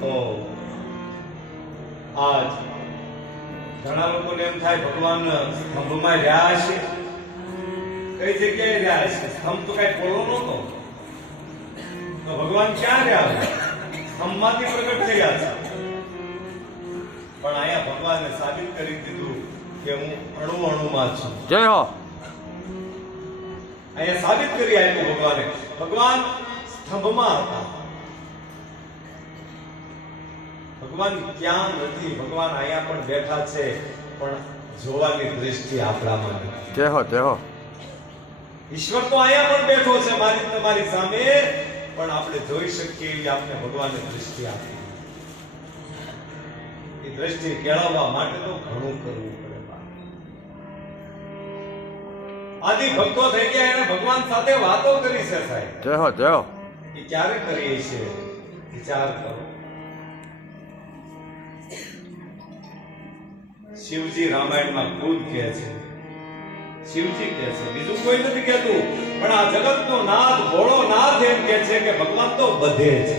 તો આજ ઘણા લોકોને એમ થાય ભગવાન સ્તંભમાં રહ્યા છે. કઈ જગ્યાએ રહ્યા છે? સ્તંભ તો કઈ પોળો નહોતો, તો ભગવાન ક્યાં રહ્યા? સ્તંભમાંથી પ્રગટ થયા છે. પણ અહીંયા ભગવાને સાબિત કરી દીધું કે હું અણુ અણુમાં છું. જય હો. અહીંયા સાબિત કરી આપ્યું ભગવાને. ભગવાન સ્તંભમાં હતા, ભગવાન ક્યાં નથી. ભગવાન અહીંયા પણ બેઠા છે, પણ જોવાની દ્રષ્ટિ આપણામાં નથી. જય હો, જય હો. ઈશ્વર તો અહીંયા પણ બેઠો છે મારી તમારી સામે, પણ આપણે જોઈ શકીએ એવી આપણે ભગવાનને દ્રષ્ટિ આપી. એ દ્રષ્ટિ કેળવવા માટે તો ઘણું કરવું પડે. આદિ ભક્તો થઈ ગયા, એને ભગવાન સાથે વાતો કરી છે સાહેબ. જય હો, જય હો. એ ક્યારે કરીએ છે? વિચાર કરો. શિવજી રામાયણમાં ખુદ કહે છે, શિવજી કહે છે, બીજું કોઈ નથી કહેતું. પણ આ જગતનો નાથ, ભોળો નાથ એમ કહે છે કે ભગવાન તો બધે છે.